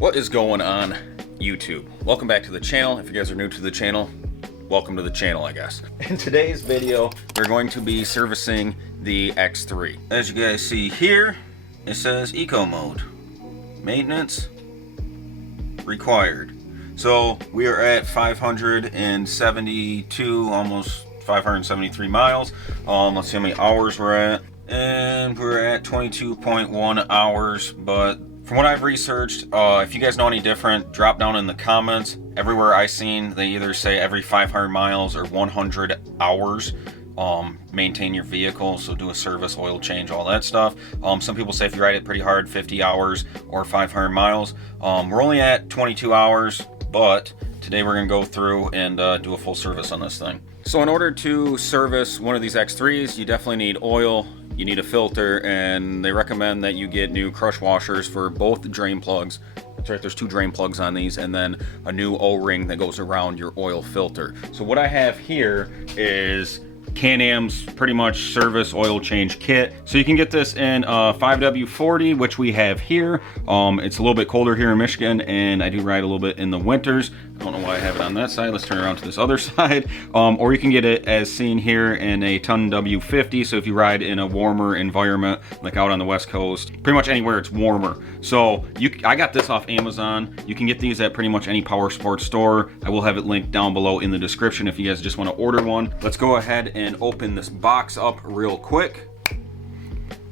What is going on, YouTube? Welcome back to the channel. If you guys are new to the channel, welcome to the channel, I guess. In today's video, we're going to be servicing the X3. As you guys see here, it says Eco Mode. Maintenance required. So we are at 572, almost 573 miles. Let's see how many hours we're at. And we're at 22.1 hours, but from what I've researched, if you guys know any different, drop down in the comments. Everywhere I've seen, they either say every 500 miles or 100 hours. Maintain your vehicle, so do a service, oil change, all that stuff. Some people say if you ride it pretty hard, 50 hours or 500 miles. We're only at 22 hours, but today we're going to go through and do a full service on this thing. So in order to service one of these X3s, you definitely need oil. You need a filter, and they recommend that you get new crush washers for both the drain plugs. That's right, there's two drain plugs on these, and then a new O-ring that goes around your oil filter. So what I have here is Can-Am's pretty much service oil change kit. So you can get this in 5W40, which we have here. It's a little bit colder here in Michigan, and I do ride a little bit in the winters. I don't know why I have it on that side. Let's turn it around to this other side. Or you can get it as seen here in a ton W50. So if you ride in a warmer environment, like out on the West Coast, pretty much anywhere it's warmer. So I got this off Amazon. You can get these at pretty much any power sports store. I will have it linked down below in the description if you guys just want to order one. Let's go ahead and open this box up real quick.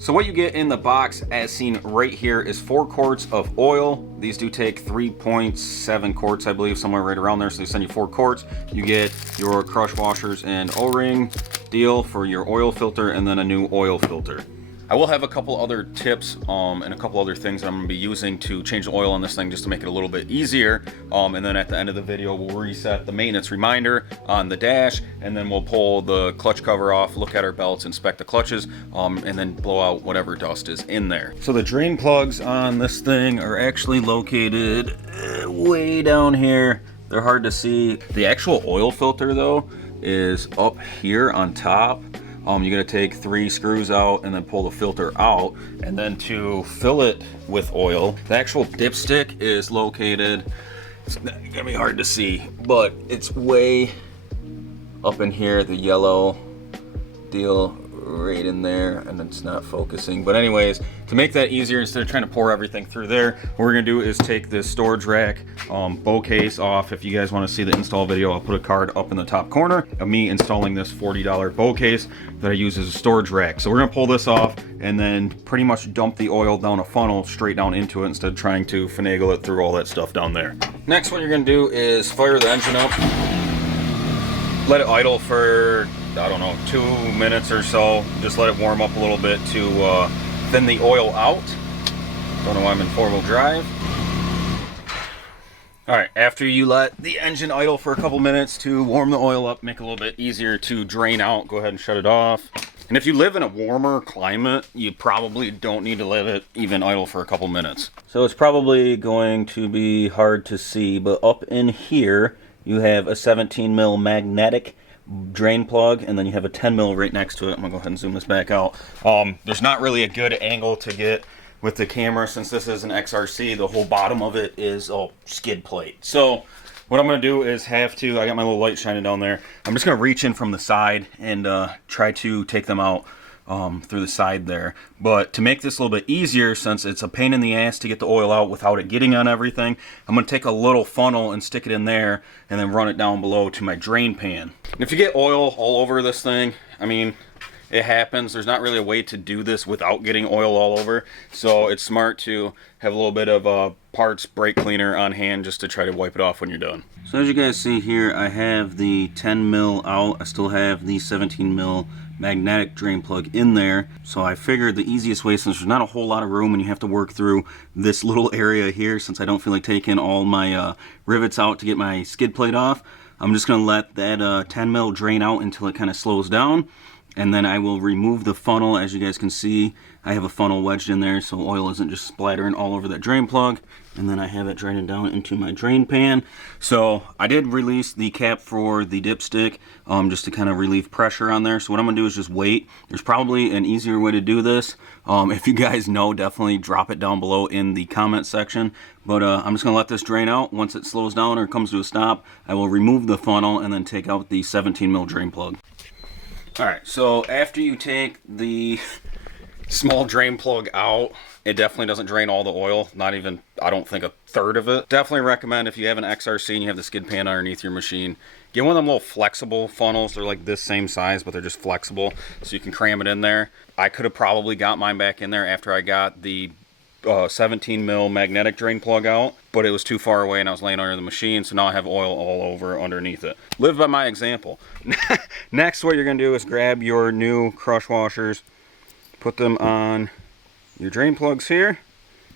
So what you get in the box, as seen right here, is 4 quarts of oil. These do take 3.7 quarts, I believe, somewhere right around there. So they send you 4 quarts. You get your crush washers and O-ring deal for your oil filter, and then a new oil filter. I will have a couple other tips and a couple other things that I'm going to be using to change the oil on this thing just to make it a little bit easier. And then at the end of the video, we'll reset the maintenance reminder on the dash, and then we'll pull the clutch cover off, look at our belts, inspect the clutches, and then blow out whatever dust is in there. So the drain plugs on this thing are actually located way down here. They're hard to see. The actual oil filter, though, is up here on top. You're going to take 3 screws out and then pull the filter out, and then to fill it with oil, the actual dipstick is located, it's going to be hard to see, but it's way up in here, the yellow deal right in there, and it's not focusing. But anyways, to make that easier, instead of trying to pour everything through there, what we're gonna do is take this storage rack bow case off. If you guys want to see the install video, I'll put a card up in the top corner of me installing this $40 bow case that I use as a storage rack. So we're gonna pull this off and then pretty much dump the oil down a funnel straight down into it instead of trying to finagle it through all that stuff down there. Next, what you're gonna do is fire the engine up, let it idle for, I don't know, 2 minutes or so. Just let it warm up a little bit to thin the oil out. Don't know why I'm in 4-wheel drive. Alright, after you let the engine idle for a couple minutes to warm the oil up, make it a little bit easier to drain out, go ahead and shut it off. And if you live in a warmer climate, you probably don't need to let it even idle for a couple minutes. So it's probably going to be hard to see, but up in here, you have a 17 mil magnetic drain plug, and then you have a 10 mil right next to it. I'm gonna go ahead and zoom this back out. There's not really a good angle to get with the camera since this is an XRC. The whole bottom of it is a skid plate. So what I'm gonna do is I got my little light shining down there. I'm just gonna reach in from the side and try to take them out through the side there. But to make this a little bit easier, since it's a pain in the ass to get the oil out without it getting on everything, I'm going to take a little funnel and stick it in there and then run it down below to my drain pan. And if you get oil all over this thing, I mean, it happens. There's not really a way to do this without getting oil all over, so it's smart to have a little bit of parts brake cleaner on hand just to try to wipe it off when you're done. So as you guys see here, I have the 10 mil out. I still have the 17 mil magnetic drain plug in there. So I figured the easiest way, since there's not a whole lot of room and you have to work through this little area here, since I don't feel like taking all my rivets out to get my skid plate off, I'm just going to let that 10 mil drain out until it kind of slows down. And then I will remove the funnel. As you guys can see, I have a funnel wedged in there so oil isn't just splattering all over that drain plug. And then I have it draining down into my drain pan. So I did release the cap for the dipstick just to kind of relieve pressure on there. So what I'm gonna do is just wait. There's probably an easier way to do this. If you guys know, definitely drop it down below in the comment section. But I'm just gonna let this drain out. Once it slows down or comes to a stop, I will remove the funnel and then take out the 17 mil drain plug. All right, so after you take the small drain plug out, it definitely doesn't drain all the oil, not even, I don't think, a third of it. Definitely recommend, if you have an XRC and you have the skid pan underneath your machine, get one of them little flexible funnels. They're like this same size, but they're just flexible, so you can cram it in there. I could have probably got mine back in there after I got the 17 mil magnetic drain plug out, but it was too far away and I was laying under the machine, so now I have oil all over underneath it. Live by my example. Next, what you're gonna do is grab your new crush washers, put them on your drain plugs here,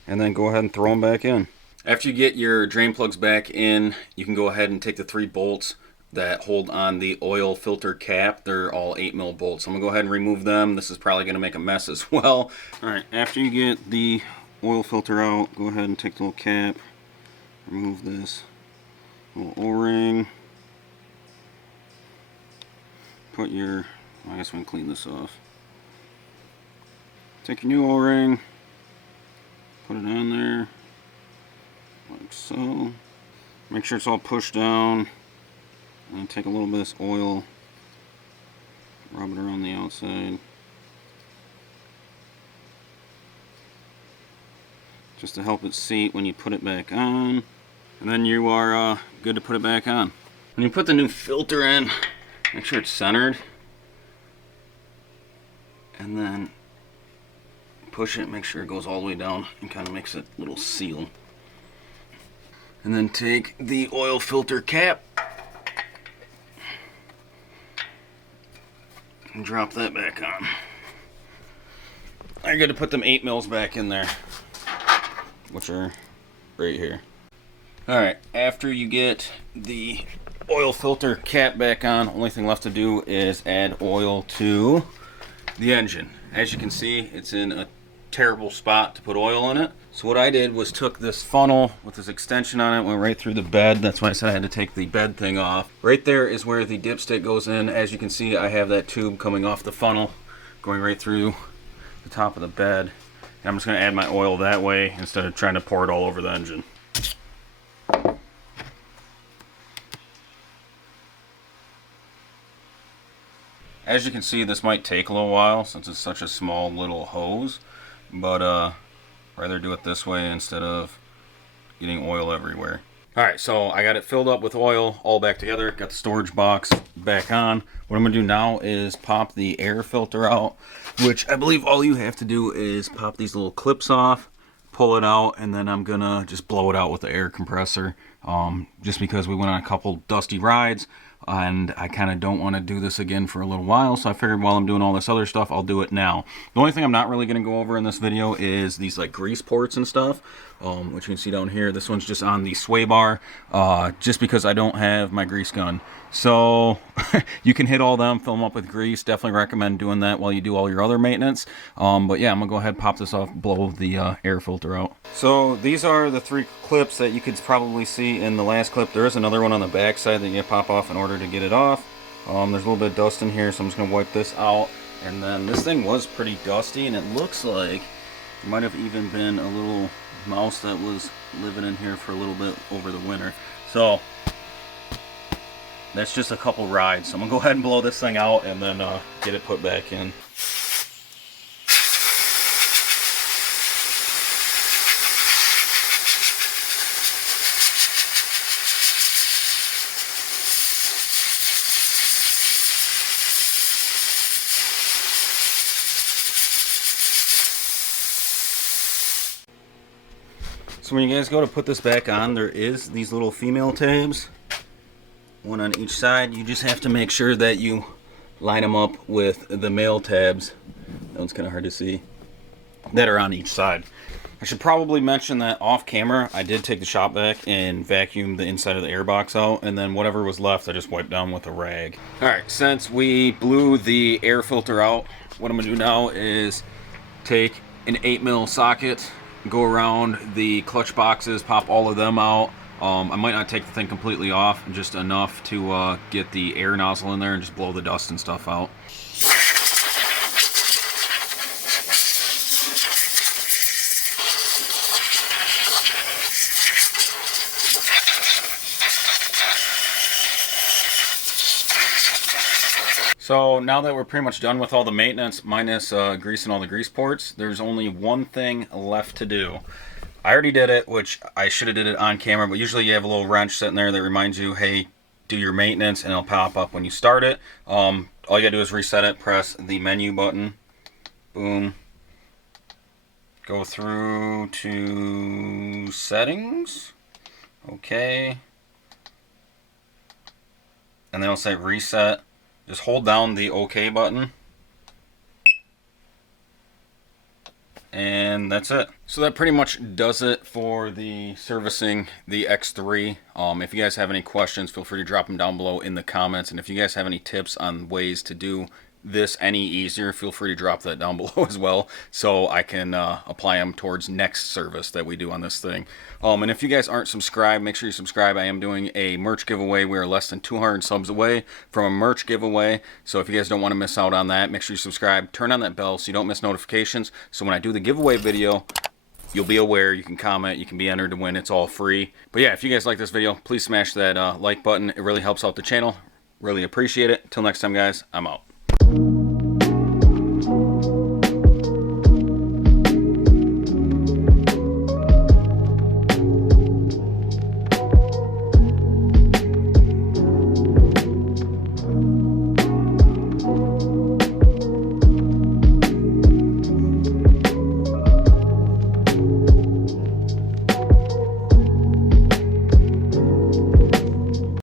and then go ahead and throw them back in. After you get your drain plugs back in, you can go ahead and take the 3 bolts that hold on the oil filter cap. They're all 8 mil bolts. I'm gonna go ahead and remove them. This is probably gonna make a mess as well. All right, after you get the oil filter out, go ahead and take the little cap, remove this little O-ring, put your, I guess we can clean this off. Take your new O-ring, put it on there, like so. Make sure it's all pushed down, and take a little bit of this oil, rub it around the outside. Just to help it seat when you put it back on. And then you are good to put it back on. When you put the new filter in, make sure it's centered. And then push it, make sure it goes all the way down and kind of makes it a little seal. And then take the oil filter cap and drop that back on. You're good to put them 8 mils back in there, which are right here. Alright, after you get the oil filter cap back on, only thing left to do is add oil to the engine. As you can see, it's in a terrible spot to put oil in it. So what I did was took this funnel with this extension on it, went right through the bed. That's why I said I had to take the bed thing off. Right there is where the dipstick goes in. As you can see, I have that tube coming off the funnel, going right through the top of the bed. And I'm just going to add my oil that way instead of trying to pour it all over the engine. As you can see, this might take a little while since it's such a small little hose, but rather do it this way instead of getting oil everywhere. Alright, so I got it filled up with oil all back together, got the storage box back on. What I'm going to do now is pop the air filter out, which I believe all you have to do is pop these little clips off, pull it out, and then I'm going to just blow it out with the air compressor, just because we went on a couple dusty rides. And I kind of don't want to do this again for a little while, so I figured while I'm doing all this other stuff, I'll do it now. The only thing I'm not really going to go over in this video is these like grease ports and stuff, which you can see down here. This one's just on the sway bar, just because I don't have my grease gun. So you can hit all them, fill them up with grease. Definitely recommend doing that while you do all your other maintenance. But yeah, I'm going to go ahead and pop this off, blow the air filter out. So these are the 3 clips that you could probably see in the last clip. There is another one on the back side that you pop off in order to get it off. There's a little bit of dust in here, so I'm just going to wipe this out. And then this thing was pretty dusty, and it looks like there might have even been a little mouse that was living in here for a little bit over the winter. So that's just a couple rides. So I'm going to go ahead and blow this thing out and then get it put back in. So when you guys go to put this back on, there is these little female tabs, one on each side. You just have to make sure that you line them up with the male tabs. That one's kind of hard to see, that are on each side. I should probably mention that off camera, I did take the shop vac and vacuum the inside of the airbox out, and then whatever was left, I just wiped down with a rag. Alright, since we blew the air filter out, what I'm going to do now is take an 8mm socket, go around the clutch boxes, pop all of them out. I might not take the thing completely off, just enough to get the air nozzle in there and just blow the dust and stuff out. So now that we're pretty much done with all the maintenance, minus greasing all the grease ports, there's only one thing left to do. I already did it, which I should have did it on camera, but usually you have a little wrench sitting there that reminds you, hey, do your maintenance, and it'll pop up when you start it. All you gotta do is reset it, press the menu button, boom, go through to settings, okay, and then it'll say reset. Just hold down the OK button, and that's it. So that pretty much does it for the servicing the X3. If you guys have any questions, feel free to drop them down below in the comments, and if you guys have any tips on ways to do this any easier, feel free to drop that down below as well, so I can apply them towards next service that we do on this thing. And if you guys aren't subscribed, make sure you subscribe. I am doing a merch giveaway. We are less than 200 subs away from a merch giveaway, so if you guys don't want to miss out on that, make sure you subscribe, turn on that bell so you don't miss notifications, so when I do the giveaway video, you'll be aware, you can comment, you can be entered to win, it's all free. But yeah, if you guys like this video, please smash that like button. It really helps out the channel. Really appreciate it. Till next time, guys, I'm out.